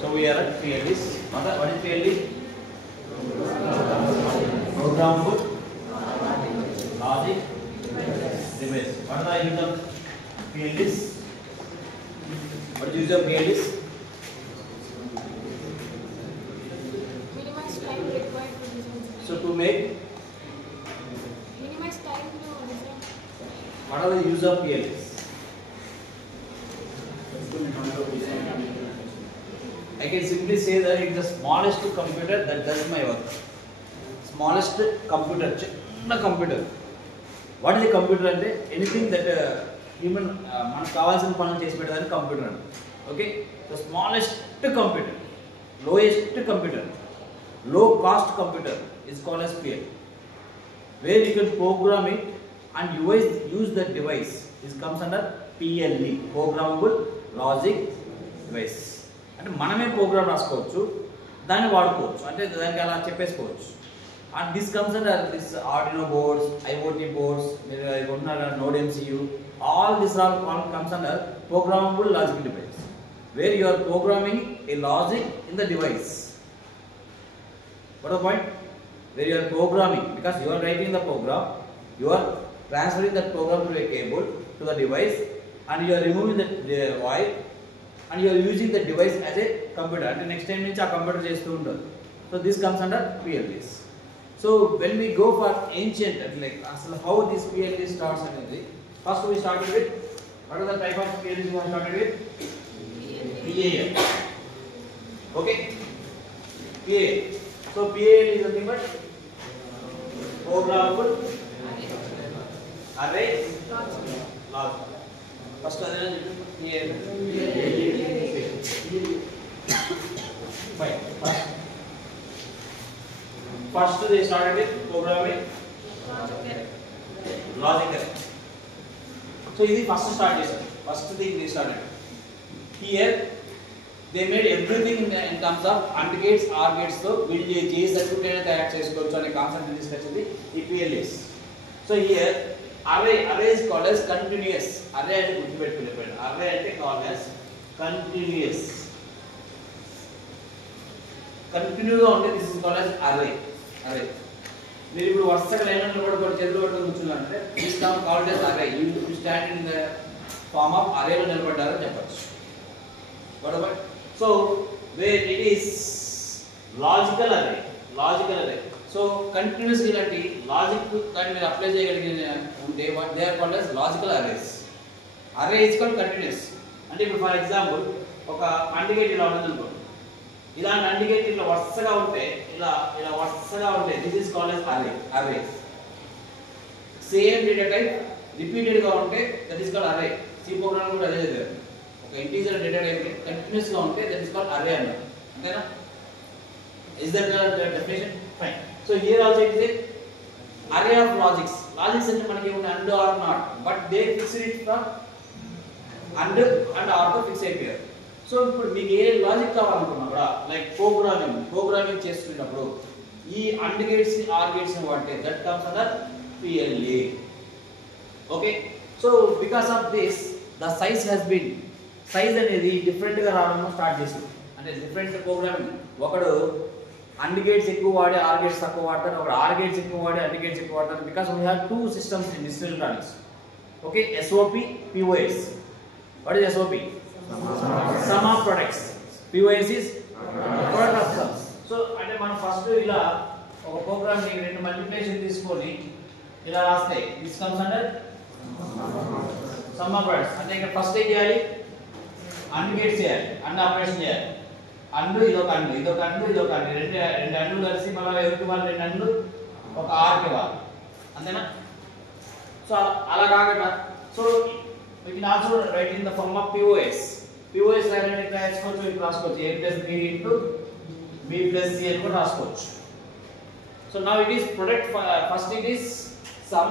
So we are at PLDs. What is PLD? Programmable logic device. What are the use of PLDs? What is the use of PLDs? Minimize time required to design. So to make, Minimize time to design. what are the use of PLDs? I can simply say that it is the smallest computer that does my work. Smallest computer, చిన్న computer. What is a computer? అంటే anything that human మనకు కావాల్సిన పనులు చేసి పెట్టడానికి computer అంటే. Okay? The smallest computer, lowest computer, low cost computer is called as PL. Where you can program it and use the device is comes under PLD, programmable logic device. అంటే మనమే programme రాసుకోవచ్చు, దాన్ని వాడుకోవచ్చు, అంటే దానికి అలా చెప్పేసుకోవచ్చు. And this comes under this Arduino boards, IoT boards, మీరు ఉన్న node MCU, all this all comes under programmable logic device, where you are programming a logic in the device. What the point? Where you are programming, because you are writing the program, you are transferring that program to a cable to the device, and you are removing the wire, and you are using the device as a computer. And next time nunchi aa computer chestu untaru. So this comes under PLDs. So when we go for ancient, like how this PLD starts anedi, first we started with, what are the type of PLDs we started with? PAL. Okay, PAL. So PAL is nothing but programmable array logic. First adena PAL. Fine. First they started with programming logic array. So this is first start చేశారు. First thing they started. Here they made everything in terms of AND gates, OR gates తో వీళ్ళు చేసి circuit అయినా తయారు చేసుకోవచ్చు అనే concept తీసుకొచ్చింది ఈ PLDs. So here array is called as continuous. Array అంటే గుర్తుపెట్టుకోండి. Array అంటే called as continuous. కంటిన్యూగా ఉంటే this is called as array. మీరు ఇప్పుడు వరుసగా లైన్ కూడా చేతులు పట్టుకొని కూర్చున్నారంటే this term called as array. You stand in the form of array లో నిలబడ్డారని చెప్పచ్చు. What about? So where it is logical array. So continuous ఇలాంటి లాజిక్ దాన్ని మీరు అప్లై చేయగలిగిన ఉంటే what they are called as logical arrays. Array is called continuous. అంటే ఇప్పుడు for example ఒక AND గేట్ ఇలా ఉంటుంది అనుకోండి. ఇలాంటి AND గేట్ ఇట్లా వరుసగా ఉంటే ఇలా వరుసగా ఉంటే this is called as array. Same data type repeated గా ఉంటే that is called array. C program కూడా అదే చేస్తారు. ఒక ఇంటీజర్ డేటా టైప్ కంటిన్యూస్ గా ఉంటే that is called array అన్నారు. అంతేనా? Is that the definition? Fine. So here also it is a array of logics. Logics అంటే మనకి ఏముంది AND or not, but they fix it from AND and OR తో fix అయిపోయారు. So ఇప్పుడు మీకు ఏ logic కావాలనుకున్నా కూడా లైక్ ప్రోగ్రామింగ్ చేస్తున్నప్పుడు ఈ AND గేట్స్ OR గేట్స్ ని వాడితే that comes under PLA. Okay, so because of this the size అనేది డిఫరెంట్ గా రావడం స్టార్ట్ చేసింది. అంటే డిఫరెంట్ ప్రోగ్రామింగ్, ఒకడు AND గేట్స్ ఎక్కువ వాడి OR గేట్స్ తక్కువ వాడతారు, ఒకడు OR గేట్స్ ఎక్కువ వాడి AND గేట్స్ ఎక్కువ వాడతారు. Because we have two systems in digital electronics. Okay, SOP, POS. What is SOP? Sum of products. POS is product of sums. So అంటే మనం ఫస్ట్ ఇలా ఒక ప్రోగ్రామ్ ని రెండు మల్టిప్లికేషన్ తీసుకొని ఇలా రాస్తే this comes under some of products. అంటే ఇక్కడ ఫస్ట్ ఏం చేయాలి? AND గేట్స్ చేయాలి, AND ఆపరేషన్ చేయాలి. అండు ఇదొక అండు రెండు అండ్లు కలిసి మళ్ళీ ఎవరికి వాళ్ళు రెండు అండ్లు ఒక ఆర్కి వాళ్ళు, అంతేనా? సో అలా కాకుండా so we can also write in the form of POS రాయడానికి ఎట్లా రాసుకోవచ్చు? ఇప్పుడు రాసుకోవచ్చు A plus B into B plus C అని కూడా రాసుకోవచ్చు. So now it is product. First it is sum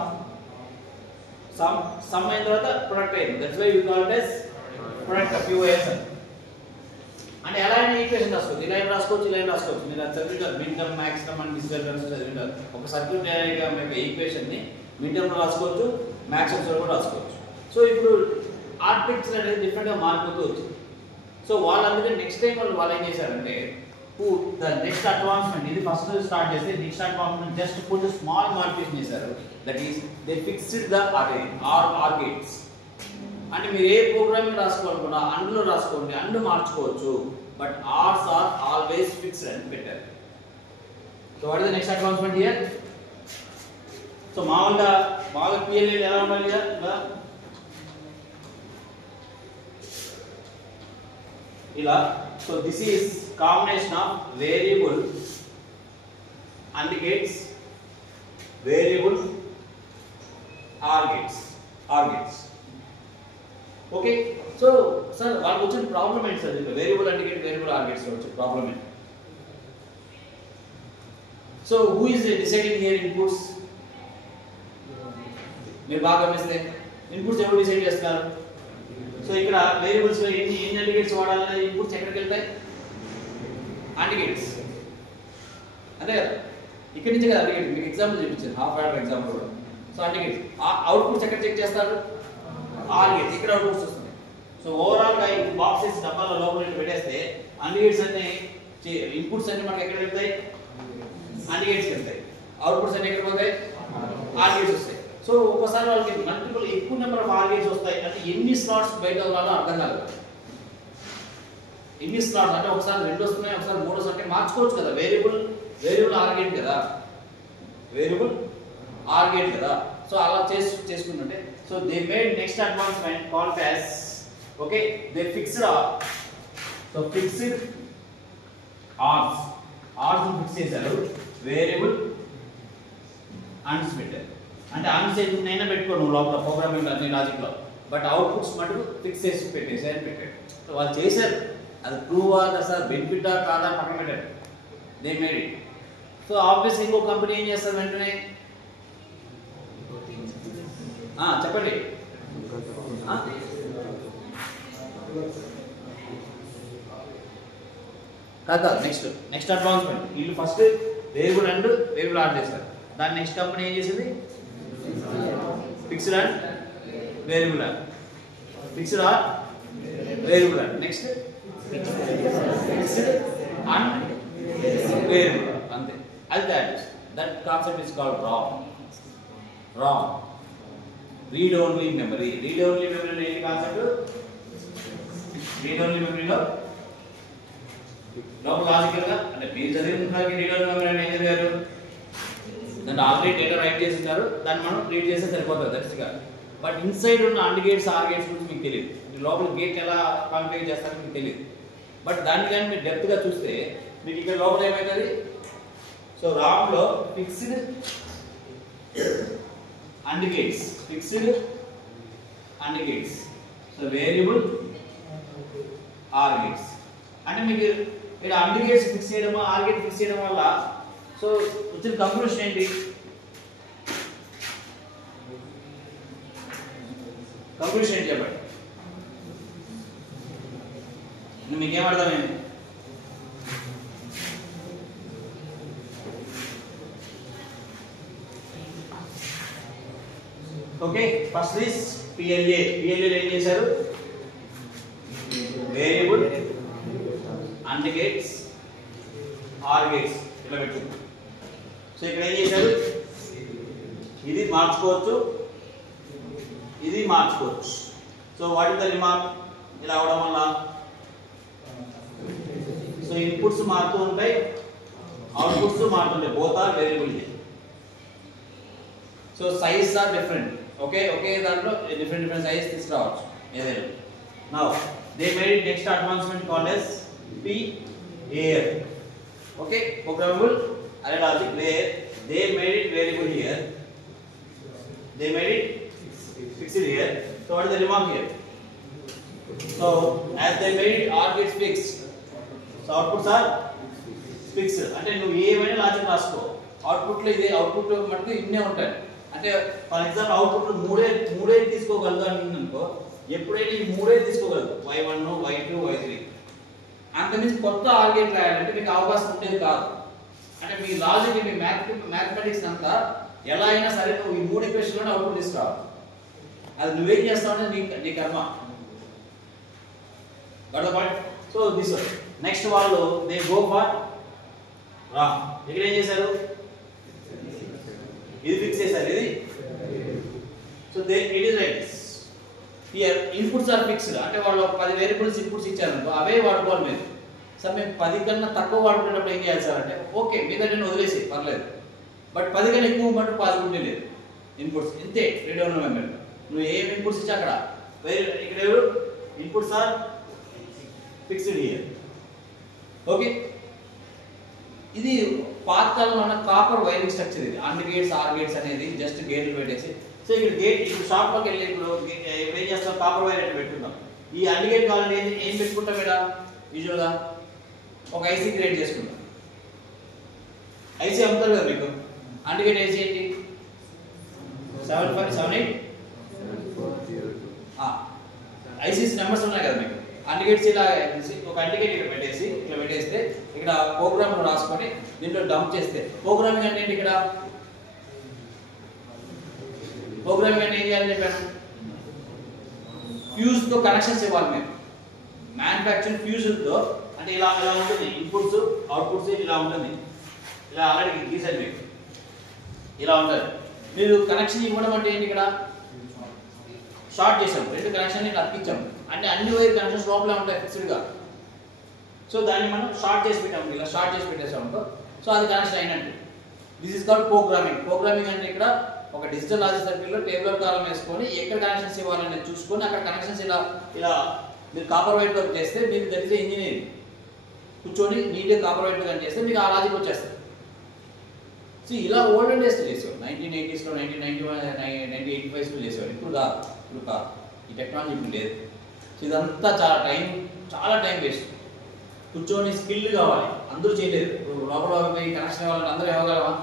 అయిన తర్వాత product అయింది. That's why we call it as product of POS. అంటే ఎలా అయినా ఈక్వేషన్ రాసుకోవచ్చు, ఇలా రాసుకోవచ్చు. మీరు అది చదివింటారు, mid term, maximum and disturbance చదివింటారు. ఒక సర్క్యూట్ డయాగ్రామ్ యొక్క ఈక్వేషన్ ని మిడ్ టర్మ్ లో రాసుకోవచ్చు, మాక్సిమం లో కూడా రాసుకోవచ్చు. సో ఇప్పుడు ఆర్కిటెక్చర్ అనేది డిఫరెంట్ గా మారిపోతూ వచ్చింది. సో వాళ్ళందరూ నెక్స్ట్ టైం వాళ్ళు ఏం చేశారంటే ద నెక్స్ట్ అడ్వాన్స్మెంట్ ఇది ఫస్ట్ స్టార్ట్ చేస్తే next advancement just put small modification చేశారు. That is they fixed the array or gates. అంటే మీరు ఏ ప్రోగ్రామింగ్ రాసుకోవాలనుకున్నా అందులో రాసుకోండి, అండ్ మార్చుకోవచ్చు, but ORs are always fixed అని పెట్టారు. So what is the next advancement here? So మామూలుగా PLL ఎలా ఉండాలి ఇలా. So this is combination of variable and gates, variable or gates. Okay. So sir వాళ్ళకి వచ్చిన ప్రాబ్లం ఏంటి sir? Variable and gate, variable or gates వచ్చే problem ఏంటి? So who is deciding here inputs? మీరు బాగా గమనిస్తే ఇన్పుట్స్ ఎవరు డిసైడ్ చేస్తున్నారు? సో ఇక్కడ వేరియబుల్స్ లో ఎన్ని ఇండికేట్స్ వాడాలనే ఇన్పుట్స్ ఎక్కడికి వెళ్తాయి? ఇండికేట్స్ అంతే కదా. ఇక్కడ నుంచి కదా ఇండికేట్. మీకు ఎగ్జాంపుల్ చూపించాను, హాఫ్ ఆర్డర్ ఎగ్జాంపుల్ కూడా. సో ఇండికేట్స్ అవుట్పుట్స్ ఎక్కడ చెక్ చేస్తారు? ఇండికేట్స్ ఇక్కడ అవుట్పుట్స్ వస్తుంది. సో ఓవరాల్ గా ఈ బాక్సెస్ డబ్బాల లోపల పెట్టేస్తే ఇండికేట్స్ అన్ని ఇన్పుట్స్ అన్ని మనకి ఎక్కడ వెళ్తాయి? ఇండికేట్స్కి వెళ్తాయి. అవుట్పుట్స్ అన్ని ఎక్కడ పోతాయి? ఇండికేట్స్ వస్తాయి. సో ఒకసారి వాళ్ళకి మల్టిపుల్ ఎక్కువ నెంబర్ ఆఫ్ ఆర్గేట్స్ వస్తాయి అంటే ఎన్ని స్లాట్స్ బయట ఉన్నాలో అర్థం కాదు. ఎన్ని స్లాట్స్ అంటే ఒకసారి 2 వస్తున్నాయి, ఒకసారి 3 వస్తాయి, అంటే మార్చుకోవచ్చు కదా. వేరియబుల్ ఆర్గేట్ కదా, వేరియబుల్ ఆర్గేట్ కదా. సో అలా చేసుకుంటుంటే so they made next advancement called as okay they fixed or. So fixed ORs fix చేశారు, వేరియబుల్ అండ్స్ పెట్టారు. అంటే ఆన్సర్ ఏదైనా పెట్టుకో నువ్వు లోపల ప్రోగ్రామింగ్ అన్ని లాజిక్ లో, బట్ అవుట్పుట్స్ మటుకు ఫిక్స్ చేసి పెట్టేసారు పెట్టాడు. సో వాళ్ళు చేశారు, అది ప్రూవ్ సార్ బెనిఫిటా కాదా పక్కన పెట్టారు. They made it. So obviously ఇంకో కంపెనీ ఏం చేస్తారు వెంటనే? చెప్పండి. కాదు నెక్స్ట్ అడ్వాన్స్మెంట్ వీళ్ళు first variable and variable or చేస్తారు. దాని నెక్స్ట్ కంపెనీ ఏం చేసింది? Fixed and variable or, fixed or variable or. Next fixed and variable or, అంతే. అది that concept is called RAM read only memory. Read only memory ఏంటి concept? Read only మెమరీలో లోపల logical గా అంటే మీరు చదివిన రీడ్ ఓన్లీ మెమరీ అంటే ఏం చదివారు? దాన్ని ఆల్రెడీ డేటా రైట్ చేసి ఉంటారు, దాన్ని మనం రీడ్ చేస్తే సరిపోతుంది దర్శగా. బట్ ఇన్సైడ్ ఉన్న అండ్ గేట్స్ ఆర్ గేట్స్ గురించి మీకు తెలియదు. లోపల గేట్ ఎలా కాన్ఫిగర్ చేస్తారో మీకు తెలియదు. బట్ దాన్ని కానీ మీరు డెప్త్ గా చూస్తే మీకు ఇక్కడ లోపల ఏమవుతుంది? సో రామ్ లో fixed and gates, so variable or gates. అంటే మీకు ఇక్కడ అండ్ గేట్స్ ఫిక్స్ చేయడం, ఆర్ గేట్ ఫిక్స్ చేయడం వల్ల సో వచ్చిన కంక్లూషన్ ఏంటి? చెప్పండి. మీకేం అర్థమైంది? Okay, first is PLA. ఏం చేశారు? Variable and gates or gates ఇలా పెట్టు. సో ఇక్కడ ఏం చేశారు? ఇది మార్చుకోవచ్చు, ఇది మార్చుకోవచ్చు. So what is the remark? ఇలా అవడం వల్ల సో ఇన్పుట్స్ మారుతూ ఉంటాయి, అవుట్పుట్స్ మారుతుంటాయి. Both are variable. So size are different. ఒకే దాంట్లో డిఫరెంట్ సైజ్ తీసుకురావచ్చు ఏదైనా. Now they made next advancement called as PAR. Okay, programmable array logic where they made it variable here, they made it fixed here. So what is the remark here? So as they made it R gets fixed, so outputs are fixed. అంటే నువ్వు ఏమైనా logic రాసుకో, output లో ఇదే output మటుకు ఇన్నే ఉంటాయి. అంటే ఫర్ ఎగ్జాంపుల్ అవుట్పుట్ లో మూడే తీసుకోగలదు అని అనుకో, ఎప్పుడైనా ఈ మూడే తీసుకోగలదు, y1 y2 y3. అంతమించి కొత్త ఆర్గేట్ రాయాలంటే మీకు అవకాశం ఉండేది కాదు. అంటే మీ లాజిక్ మీ మ్యాథమెటిక్స్ అంతా ఎలా అయినా సరే నువ్వు ఈ మూడు ఈక్వేషన్లోనే అవుట్పుట్ తీసుకురావాలి. అది నువ్వేం చేస్తావు అనేది నీ కర్మ. బట్ సో దిస్ నెక్స్ట్ వాళ్ళు దే గో ఫర్ రాంగ్. ఇక్కడ ఏం చేశారు, ఇది ఫిక్స్ చేశారు, ఇది so they it is right. Here inputs are fixed, అంటే వాళ్ళు 10 వేరియబుల్స్ ఇన్పుట్స్ ఇచ్చారనుకో అవే వాడుకోవాలి మీరు. సార్ మేము 10 కన్నా తక్కువ వాడుకునేటప్పుడు ఏం చేయాలి సార్ అంటే, ఓకే మీద నేను వదిలేసి పర్లేదు, బట్ 10 కన్నా ఎక్కువ మటు పాసిబిలిటీ లేదు. ఇన్పుట్స్ ఇంతే రీడ్ ఓన్లీ మెమరీ. నువ్వు ఏం ఇన్పుట్స్ ఇచ్చా అక్కడ ఇక్కడ inputs are fixed here. Okay, ఇది పాతకాలంలో ఉన్న కాపర్ వైరింగ్ స్ట్రక్చర్. ఇది అండ్ గేట్స్ ఆర్ గేట్స్ అనేది జస్ట్ గేట్లు పెట్టేసి, సో ఇక్కడ గేట్ ఇప్పుడు షాప్లోకి వెళ్ళి ఇప్పుడు ఏం చేస్తాం, కాపర్ వైర్ అంటే పెట్టుకుంటాం. ఈ అండ్ గేట్ కావాలంటే ఏం పెట్టుకుంటాం ఇక్కడ యూజువల్గా ఒక ఐసీ క్రియేట్ చేసుకుంటాం. ఐసీ అమ్ముతారు కదా మీకు, అండ్ గేట్ ఐసీ ఏంటి 7578 ఐసీస్ నెంబర్స్ ఉన్నాయి కదా మీకు. అండికేట్స్ ఇలా ఒక అండికేట్ ఇక్కడ పెట్టేసి ఇట్లా పెట్టేస్తే ఇక్కడ ప్రోగ్రామ్ రాసుకొని దీంట్లో డంప్ చేస్తే, ప్రోగ్రామింగ్ అంటే ఏంటి, ఇక్కడ ప్రోగ్రామింగ్ అంటే ఏం చేయాలని చెప్పాను, ఫ్యూజ్ తో కనెక్షన్స్ ఇవ్వాలి మేము. మ్యానుఫ్యాక్చరింగ్ ఫ్యూజులతో అంటే ఇలా ఇలా ఉంటుంది, ఇన్పుట్స్ అవుట్పుట్స్ ఇలా ఉంటుంది, ఇలా ఆల్రెడీ గీసాను మీకు, ఇలా ఉంటుంది. మీరు కనెక్షన్ ఇవ్వడం అంటే ఏంటి, ఇక్కడ షార్ట్ చేసాం, 2 కనెక్షన్ ఇట్లా అతికించాం అంటే అన్ని వైర్ కనెక్షన్స్ లోపలే ఉంటాయి ఫిక్స్డ్గా. సో దాన్ని మనం షార్ట్ చేసి పెట్టాము, ఇలా షార్ట్ చేసి పెట్టేసాం అనుకో, సో అది కనెక్షన్ అయినట్టు. This is called programming. Programming అంటే ఇక్కడ ఒక డిజిటల్ లాజిక్ సర్క్యూట్లో టేబులర్ కాలం వేసుకొని ఎక్కడ కనెక్షన్స్ ఇవ్వాలని చూసుకొని అక్కడ కనెక్షన్స్ ఇలా ఇలా మీరు కాపర్ వైట్ వర్క్ చేస్తే మీకు దట్ ఇస్ ఇంజనీరింగ్. కూర్చొని నీట్గా కాపర్ వైట్ వర్క్ చేస్తే మీకు ఆ లాజిక్ వచ్చేస్తుంది. సో ఇలా ఓల్డెన్ డేస్లో చేసేవారు, 1980s లో 1991 1985 చేసేవారు. ఇప్పుడు కాదు, ఇప్పుడు కాదు, ఈ టెక్నాలజీ ఇప్పుడు లేదు. సో ఇదంతా చాలా టైం వేస్ట్. కూర్చొని స్కిల్ కావాలి, అందరూ చేయలేదు. ఇప్పుడు లోపల పోయి కనెక్షన్ ఇవ్వాలంటే అందరూ ఇవ్వగలమా?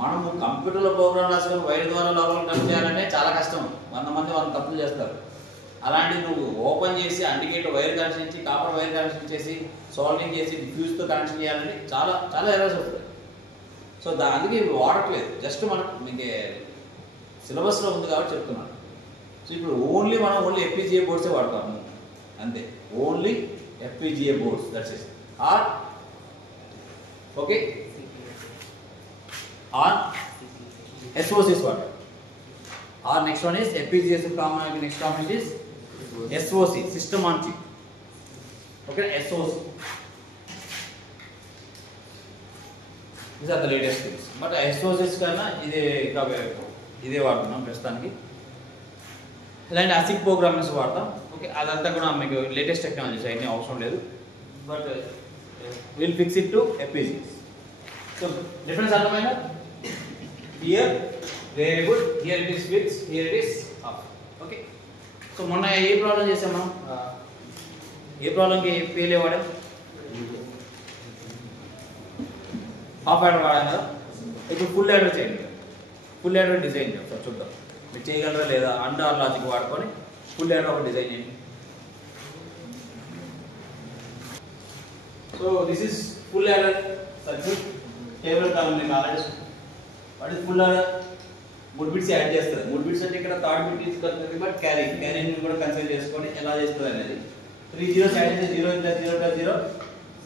మనము కంప్యూటర్లో ప్రోగ్రామ్ రాసుకొని వైర్ ద్వారా లోపల కనెక్ట్ చేయాలంటే చాలా కష్టం, 100 మంది 100 తప్పులు చేస్తారు. అలాంటిది నువ్వు ఓపెన్ చేసి అండికేట్ వైర్ కనెక్షన్ ఇచ్చి కాపర్ వైర్ కనెక్షన్ చేసి సాల్వింగ్ చేసి డిఫ్యూజ్తో కనెక్షన్ చేయాలంటే చాలా ఎర్రర్స్ వస్తుంది. సో అందుకే ఇప్పుడు వాడట్లేదు, జస్ట్ మనకు మీకు సిలబస్లో ఉంది కాబట్టి చెప్తున్నాను. సో ఇప్పుడు మనం ఓన్లీ FPGA బోర్డ్సే వాడతాము అంతే, only FPGA boards, that's it. Or okay, or SOCs వాడతాం. Or next one is FPGA, next component is SOC, system on chip. Okay, SOC. These are the latest things. But SOCs కన్నా ఇదే వాడుతున్నాం ప్రస్తుతానికి. ఇలాంటి ASIC programmings వాడతాం. Okay, అదంతా కూడా మీకు లేటెస్ట్ టెక్నాలజీస్ అయితే అవసరం లేదు, but will fix it to FPGAs. So difference అర్థమైనా? Here very good, here it is fix, here it is off. Okay, so మొన్న ఏ ప్రాబ్లం చేసాం మనం, ఏ ప్రాబ్లంకి ఫెయిల్ అవ్వడం, హాఫ్ యాడర్ వాడాం కదా. ఇప్పుడు ఫుల్ యాడర్ చేయండి, ఫుల్ యాడర్ డిజైన్ చేస్తాం, చూద్దాం మీరు చేయగలరా లేదా. అండ్ ఆర్ లాజిక్ వాడుకొని ఫుల్ యాడర్ ఒక డిజైన్ చేయండి. So this is full adder circuit. Table column మీకు already what is full adder, 3 bits add చేస్తుంది. 3 బిట్స్ అంటే ఇక్కడ థర్డ్ బిట్ తీసుకొస్తుంది, బట్ క్యారీని కూడా కన్సిడర్ చేసుకొని ఎలా చేస్తుంది అనేది. 3 zeros యాడ్ చేస్తే 0 + 0 + 0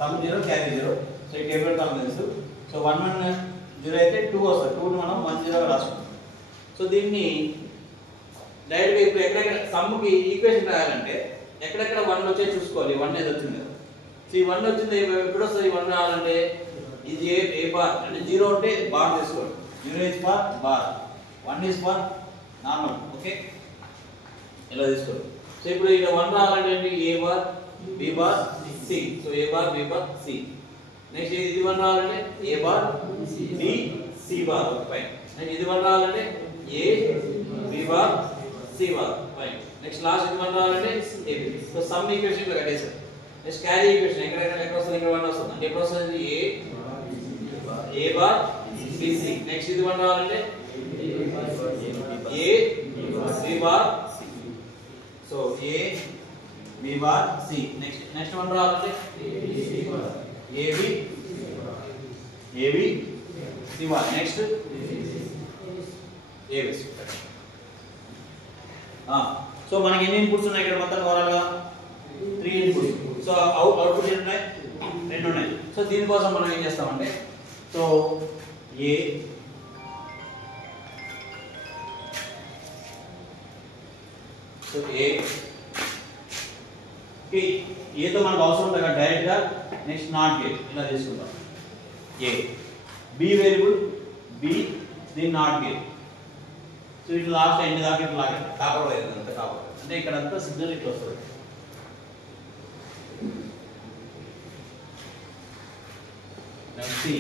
సమ్ 0 క్యారీ 0. సో ఈ టేబుల్ కాలం తెలుసు. సో 1 1 0 అయితే 2 వస్తుంది, 2ని మనం 1 0 రాసుకుంటాం. సో దీన్ని డైరెక్ట్గా ఇప్పుడు ఎక్కడెక్కడ సమ్కి ఈక్వేషన్ రాయాలంటే ఎక్కడెక్కడ 1 వచ్చే చూసుకోవాలి. 1 ఏది వచ్చింది కదా. సో ఈ 1 వచ్చింది ఎప్పుడు వస్తుంది, 1 రావాలంటే ఇది ఏ బార్ అంటే 0 అంటే బార్ తీసుకోండి, 0 is for bar, 1 is for normal. Okay, ఇలా తీసుకోండి. సో ఇప్పుడు ఇక్కడ 1 రావాలంటే A bar, B bar, C. So A bar, B bar, C. Next ఇది 1 రావాలంటే A bar, B, C bar. Fine. Next ఇది 1 రావాలంటే A, B bar, C bar. Fine. Next last ఇది 1 రావాలంటే A, B. So sum equation లో కట్టేసారు. Next carry equation ఎక్కడ వస్తుంది, ఇక్కడ 1 వస్తుంది అంటే ఎప్పుడు వస్తుంది, A bar, B, C. Next ఇది 1 రావాలంటే A, B bar, so A, B bar, C. Next 1 రావాలంటే A B, C bar. Next A B. So మనకి ఎన్ని ఇన్పుట్స్ ఉన్నాయి ఇక్కడ మొత్తం ఓవరాల్ గా 3 ఇన్పుట్స్. సో అవుట్పుట్ ఎన్ని ఉన్నాయి? 2 ఉన్నాయి. సో దీనికోసం మనం ఏం చేస్తామంటే సో ఏ సో ఏతో మనకు అవసరం ఉంటుంది కదా డైరెక్ట్గా నెక్స్ట్ నాట్ గేట్ ఇలా తీసుకుంటాం. ఏ బి వేరియబుల్ బి దీని నాట్ గేట్. సో ఇట్లా లాస్ట్ ఎన్ని దాకా ఇట్లా లాగే కాపర్ వైర్ అంతా కాపర్ అంటే ఇక్కడ అంతా సిగ్నల్ ఇట్లా వస్తుంది. C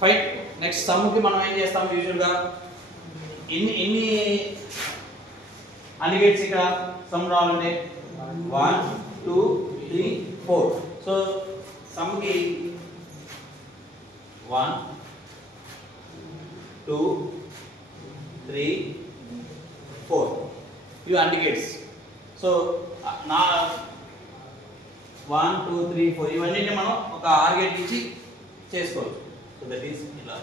fine. నెక్స్ట్ సమ్కి మనం ఏం చేస్తాం యూజువల్గా ఎన్ని అలిగేట్స్ ఇక్కడ సమ్ రావాలంటే 1 2 3 4. సో సమ్కి 1 2 3 4 ఇవి అలిగేట్స్. సో నా 1 2 3 4 ఇవన్నీ మనం ఒక ఆర్గేట్ ఇచ్చి చేసుకోవచ్చు. So that is ila.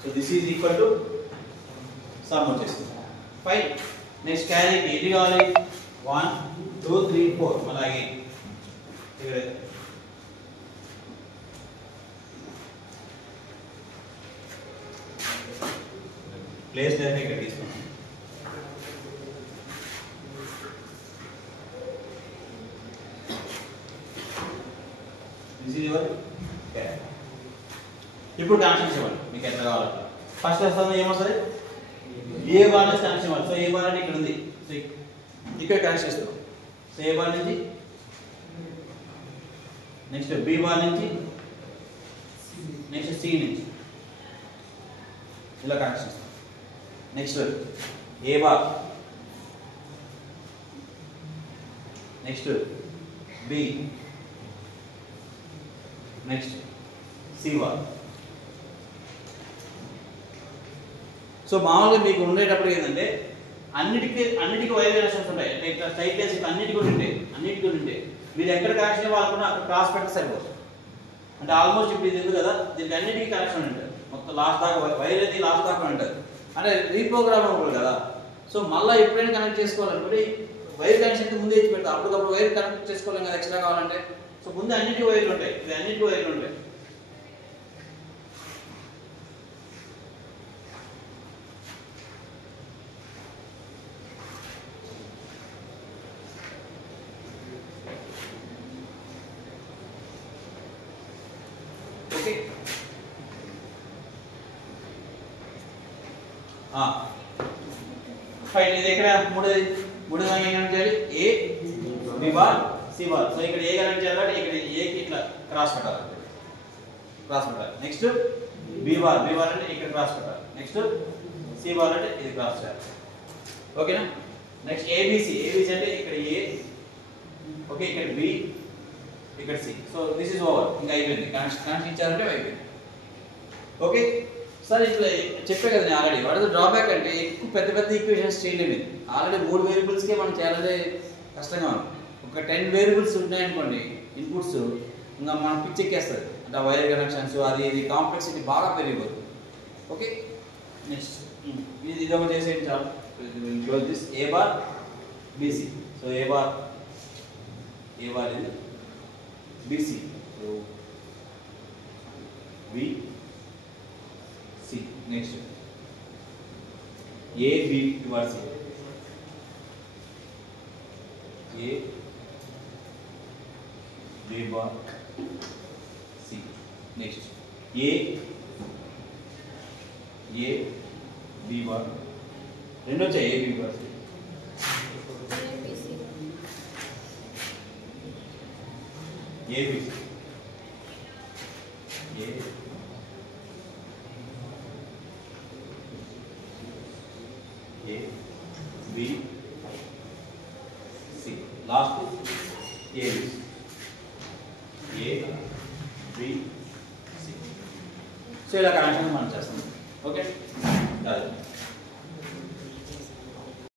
So this is equal to sum వచ్చేస్తుంది. Fine. Next carry ఏది కావాలి? 1 2 3 4 అలాగే ఇక్కడ ప్లేస్ డైరెక్ట్ ఇక్కడ తీసుకుందాం. ఇప్పుడు కనెక్షన్ ఇవ్వండి మీకు ఎట్లా కావాలి. ఫస్ట్ వస్తుంది ఏమొస్తుంది? ఏ బార్ నుంచి కనెక్షన్ ఇవ్వాలి. సో ఏ బార్ అంటే ఇక్కడ ఉంది. సో ఇక్కడ కనెక్షన్ ఇస్తాం. సో ఏ బార్ నుంచి నెక్స్ట్ బి బార్ నుంచి నెక్స్ట్ సి నుంచి ఇలా కనెక్షన్ ఇస్తాం. Next A bar next B next C bar. So మామూలుగా మీకు ఉండేటప్పుడు ఏంటంటే అన్నిటికీ వైర్ కనెక్షన్స్ ఉంటాయి. అంటే ఇట్లా స్ట్రైట్ లైన్స్ అన్నిటికీ ఉంటాయి. మీరు ఎక్కడ కనెక్షన్ ఇవ్వాలనుకున్నా అక్కడ క్రాస్ పెడితే సరిపోతుంది. అంటే ఆల్మోస్ట్ ఇప్పుడు ఇది ఉంది కదా, దీనికి అన్నిటికీ కనెక్షన్ ఉంటుంది. మొత్తం లాస్ట్ దాకా వైర్ అయితే లాస్ట్ దాకా ఉంటుంది. అంటే రీప్రోగ్రామ్ ఉంటుంది కదా. సో మళ్ళీ ఎప్పుడైనా కనెక్ట్ చేసుకోవాలనుకుంటే వైర్ కనెక్షన్ ముందే ఇచ్చి పెడతాం. అప్పటికప్పుడు వైర్ కనెక్ట్ చేసుకోలేం కదా ఎక్స్ట్రా కావాలంటే. సో ముందు అన్నిటికీ వైర్లు ఉంటాయి. ఇది అన్నిటికీ వైర్లు ఉంటాయి. ఓకే. ఫైన్. ఇది ఇక్కడ మూడు దాకా కనెక్ట్ చేయాలి. A B bar C bar. So ఇక్కడ ఏ కనెక్ట్ చేయాలి కాబట్టి ఇక్కడ ఏకి ఇట్లా క్రాస్ పెట్టాలి. నెక్స్ట్ బి బార్ అంటే ఇక్కడ క్రాస్ పెట్టాలి. నెక్స్ట్ సి బార్ అంటే ఇది క్రాస్ చేయాలి. ఓకేనా. నెక్స్ట్ ఏబిసి అంటే ఇక్కడ ఏ, ఓకే, ఇక్కడ బి, ఇక్కడ C. So this is over. ఇంకా అయిపోయింది. కనెక్షన్ ఇచ్చారంటే అయిపోయింది. ఓకే సార్, ఇట్లా చెప్పే కదా నేను already. What is the drawback అంటే ఎక్కువ పెద్ద ఈక్వేషన్స్ చేయలేము. ఆల్రెడీ 3 వేరియబుల్స్కే మనం చేయాలంటే కష్టంగా ఉంది. ఒక 10 వేరియబుల్స్ ఉన్నాయనుకోండి ఇన్పుట్స్, ఇంకా మనం పిచ్చెక్కేస్తుంది. అంటే వైర్ కనెక్షన్స్ అది ఇది కాంప్లెక్సిటీ బాగా పెరిగిపోతుంది. ఓకే. నెక్స్ట్ ఇది ఒకటి చేసేయండి చాలు. Close this. A bar B C. So A bar ఇది B C. So B C. Next A B bar C. A B bar C. Next A B bar. రెండు వచ్చాయి. A B bar C. ABC A B C. Last ABC A B C. So ఇలా connection మనం చేస్తాం. Okay.